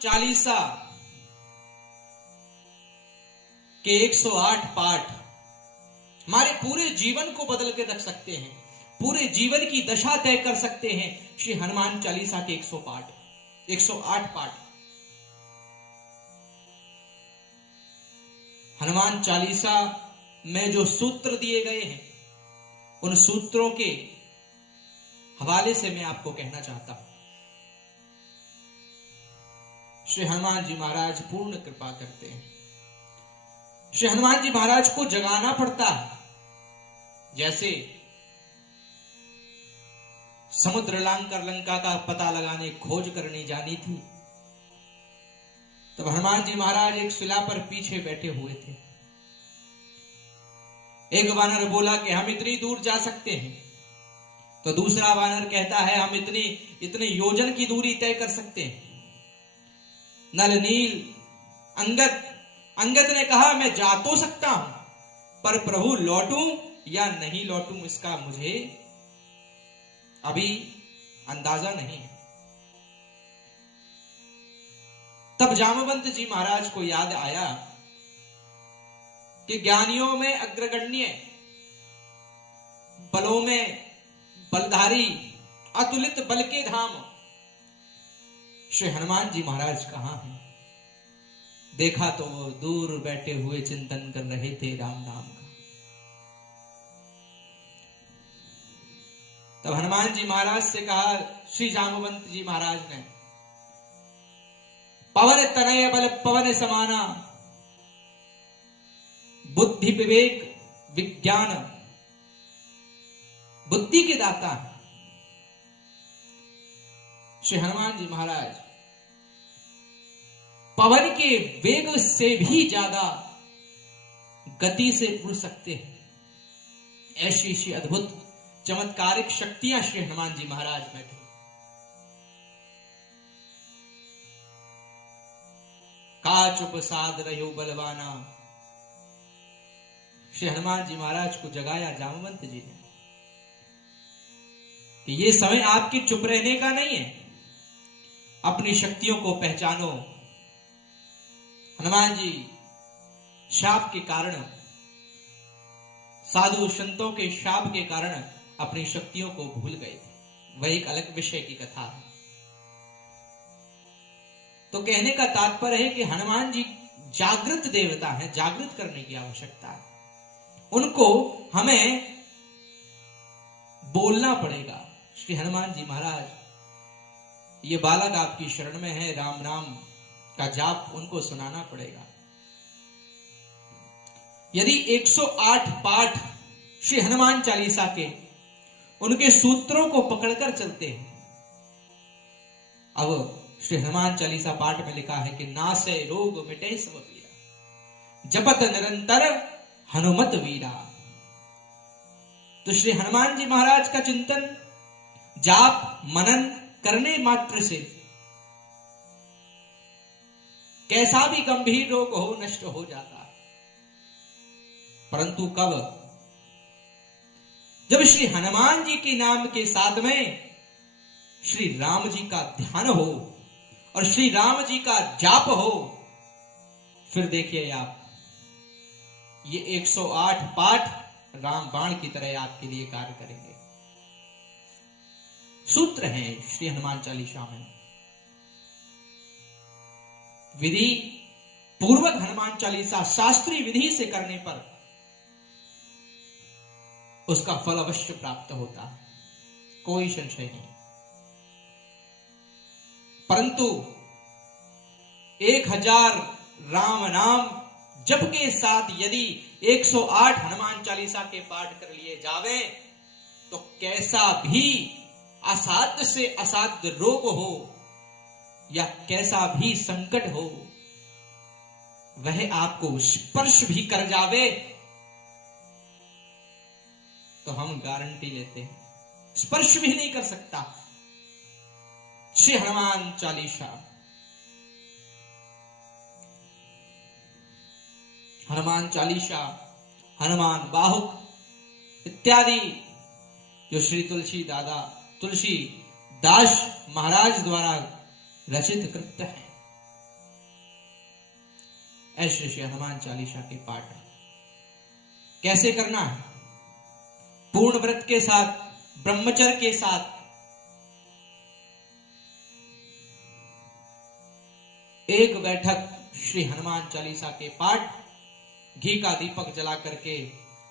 चालीसा के 108 पाठ हमारे पूरे जीवन को बदल के रख सकते हैं, पूरे जीवन की दशा तय कर सकते हैं। श्री हनुमान चालीसा के 108 पाठ। हनुमान चालीसा में जो सूत्र दिए गए हैं, उन सूत्रों के हवाले से मैं आपको कहना चाहता हूं। श्री हनुमान जी महाराज पूर्ण कृपा करते हैं। श्री हनुमान जी महाराज को जगाना पड़ता है। जैसे समुद्र लांकर लंका का पता लगाने खोज करने जानी थी, तब हनुमान जी महाराज एक शिला पर पीछे बैठे हुए थे। एक वानर बोला कि हम इतनी दूर जा सकते हैं, तो दूसरा वानर कहता है हम इतने योजन की दूरी तय कर सकते हैं। नल नील अंगद ने कहा मैं जा तो सकता हूं, पर प्रभु लौटूं या नहीं लौटूं इसका मुझे अभी अंदाजा नहीं है। तब जामवंत जी महाराज को याद आया कि ज्ञानियों में अग्रगण्य, बलों में बलधारी, अतुलित बल के धाम श्री हनुमान जी महाराज कहां हैं। देखा तो वो दूर बैठे हुए चिंतन कर रहे थे राम नाम का। तब हनुमान जी महाराज से कहा, श्री जामवंत जी महाराज ने, पवन तनय बल पवन समाना, बुद्धि विवेक विज्ञान, बुद्धि के दाता है श्री हनुमान जी महाराज। पवन के वेग से भी ज्यादा गति से उड़ सकते हैं। ऐसी अद्भुत चमत्कारिक शक्तियां श्री हनुमान जी महाराज में थी। काच उपसाद रहो बलवाना, श्री हनुमान जी महाराज को जगाया जामवंत जी ने कि ये समय आपके चुप रहने का नहीं है, अपनी शक्तियों को पहचानो। हनुमान जी शाप के कारण, साधु संतों के शाप के कारण अपनी शक्तियों को भूल गए थे। वह एक अलग विषय की कथा है। तो कहने का तात्पर्य है कि हनुमान जी जागृत देवता हैं, जागृत करने की आवश्यकता है। उनको हमें बोलना पड़ेगा। श्री हनुमान जी महाराज, ये बालक आपकी शरण में है, राम नाम का जाप उनको सुनाना पड़ेगा। यदि 108 पाठ श्री हनुमान चालीसा के उनके सूत्रों को पकड़कर चलते हैं। अब श्री हनुमान चालीसा पाठ में लिखा है कि नासे रोग मिटे सब पीरा, जपत निरंतर हनुमत वीरा। तो श्री हनुमान जी महाराज का चिंतन, जाप, मनन करने मात्र से कैसा भी गंभीर रोग हो नष्ट हो जाता है। परंतु कब? जब श्री हनुमान जी के नाम के साथ में श्री राम जी का ध्यान हो और श्री राम जी का जाप हो, फिर देखिए आप, ये 108 पाठ राम बाण की तरह आपके लिए कार्य करेंगे। सूत्र हैं श्री हनुमान चालीसा में। विधि पूर्वक हनुमान चालीसा शास्त्रीय विधि से करने पर उसका फल अवश्य प्राप्त होता है, कोई संशय नहीं। परंतु 1000 राम नाम जप के साथ यदि 108 हनुमान चालीसा के पाठ कर लिए जावे, तो कैसा भी असाध्य से असाध्य रोग हो या कैसा भी संकट हो, वह आपको स्पर्श भी कर जावे तो हम गारंटी लेते हैं स्पर्श भी नहीं कर सकता। श्री हनुमान चालीसा, हनुमान चालीसा, हनुमान बाहुक इत्यादि जो श्री तुलसीदास महाराज द्वारा रचित कृत्य है, ऐसे श्री हनुमान चालीसा के पाठ कैसे करना है? पूर्ण व्रत के साथ, ब्रह्मचर्य के साथ। एक बैठक श्री हनुमान चालीसा के पाठ घी का दीपक जला करके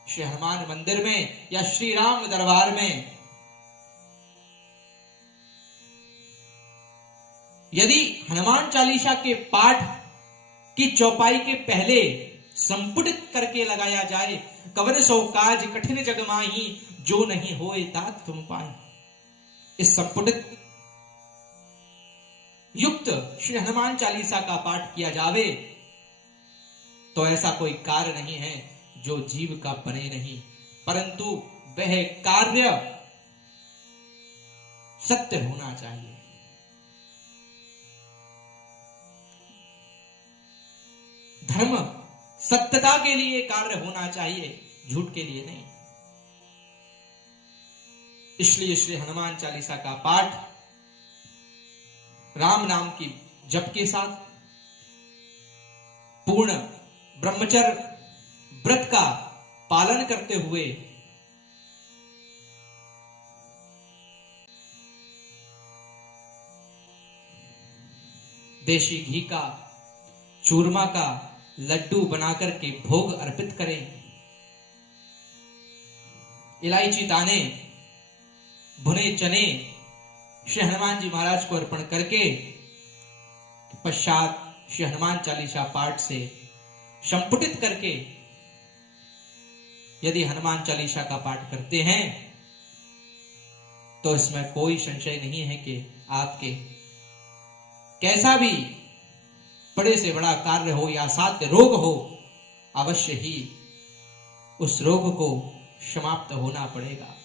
श्री हनुमान मंदिर में या श्री राम दरबार में, यदि हनुमान चालीसा के पाठ की चौपाई के पहले संपुटित करके लगाया जाए, कवन सो काज कठिन जग माही, जो नहीं होए तात तुम पाए। इस संपुटित युक्त श्री हनुमान चालीसा का पाठ किया जावे तो ऐसा कोई कार्य नहीं है जो जीव का बने नहीं, परंतु वह कार्य सत्य होना चाहिए। धर्म सत्यता के लिए कार्य होना चाहिए, झूठ के लिए नहीं। इसलिए श्री हनुमान चालीसा का पाठ राम नाम की जप के साथ, पूर्ण ब्रह्मचर्य व्रत का पालन करते हुए देशी घी का, चूरमा का लड्डू बनाकर के भोग अर्पित करें। इलायची दाने, भुने चने श्री हनुमान जी महाराज को अर्पण करके पश्चात श्री हनुमान चालीसा पाठ से संपुटित करके यदि हनुमान चालीसा का पाठ करते हैं तो इसमें कोई संशय नहीं है कि आपके कैसा भी बड़े से बड़ा कार्य हो या साध्य रोग हो, अवश्य ही उस रोग को समाप्त होना पड़ेगा।